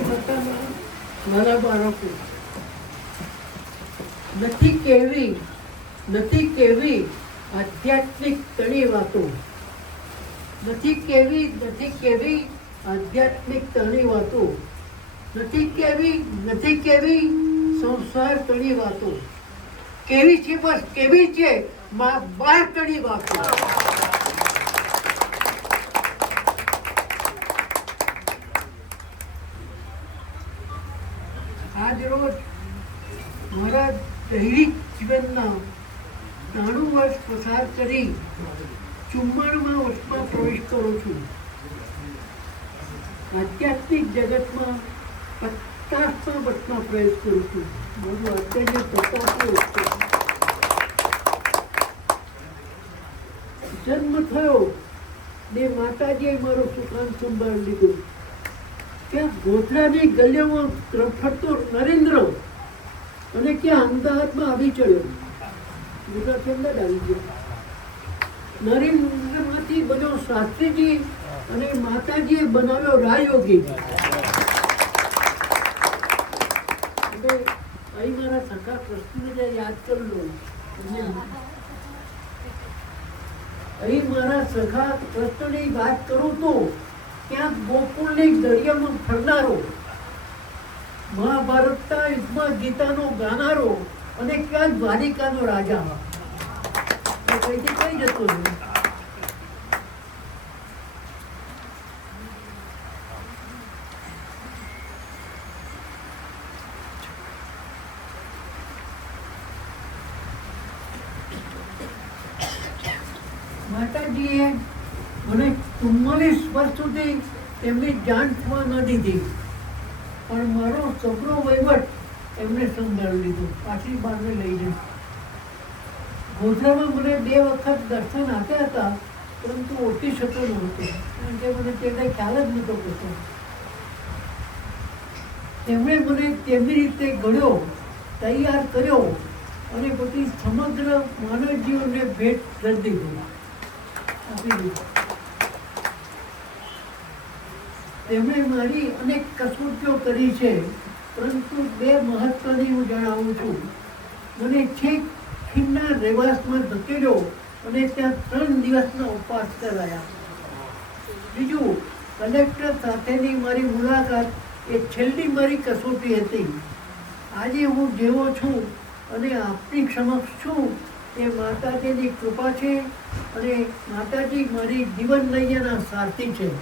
મારા બાળકો નથી કેવી નથી કેવી આધ્યાત્મિક તણી વાતો. નથી કેવી નથી કેવી આધ્યાત્મિક તણી વાતો. નથી કેવી નથી કેવી સંસાર તણી વાતો. કેવી છે બસ, કેવી છે? બાર તણી વાતો. આધ્યાત્મિક જગતમાં પચાસમાં વર્ષમાં પ્રવેશ કરું છું. મારું અત્યારે પચાસમાં જન્મ થયો. ને માતાજીએ મારું સુકાન સંભાળ લીધું. ત્યાં ગોધરાની ગલીઓમાં ફરતો નરેન્દ્ર અને ક્યાં અમદાવાદમાં આવી ચડ્યો. ગુજરાતની અંદર આવી ગયો. નરેન્દ્રમાંથી બન્યો શાસ્ત્રીજી અને માતાજીએ બનાવ્યો રાયોગી અહીં મારા સખા કૃષ્ણને યાદ કરી લો. અહીં મારા સખા કૃષ્ણની વાત કરું તો ગોકુળની દરિયામાં ફરનારો, મહાભારતના યુગમાં ગીતાનો ગાનારો અને ક્યાં દ્વારિકાનો રાજા. કઈથી કઈ જતો રહ્યો? માતાજીએ મને ચુમ્માલીસ વર્ષ સુધી એમની જાણ થવા ન દીધી. પણ મારો સગરો વહીવટ એમને સંભાળી લીધો. પાછી બહારને લઈ જઈ ગોધરામાં મને બે વખત દર્શન આપ્યા હતા, પરંતુ ઓળખી શકતો નહોતો. કારણ કે મને તેમને ખ્યાલ જ નહોતો પડતો તેમણે મને તેમની રીતે ગળ્યો, તૈયાર કર્યો અને પછી સમગ્ર માનવ જીવનને ભેટ કરી દીધું. આપી દીધું. તેમણે મારી અનેક કસોટીઓ કરી છે, પરંતુ બે મહત્વની હું જણાવું છું. મને છેક ખીણના રહેવાસમાં ધકેલ્યો અને ત્યાં ત્રણ દિવસના ઉપવાસ કરાયા. બીજું, કલેક્ટર સાથેની મારી મુલાકાત એ છેલ્લી મારી કસોટી હતી. આજે હું જેવો છું અને આપની સમક્ષ છું. એ માતાજીની કૃપા છે અને માતાજી મારી જીવન નૈયાના સારથી છે.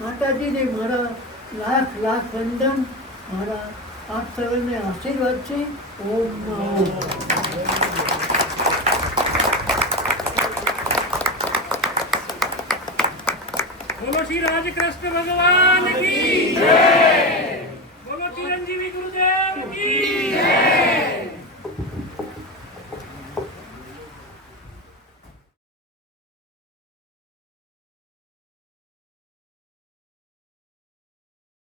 માતાજીને મારા લાખ લાખ વંદન, મારા આપ સર્વને આશીર્વાદ છે. ઓમ બોલો શ્રી રાજકૃષ્ણ ભગવાન કી જય!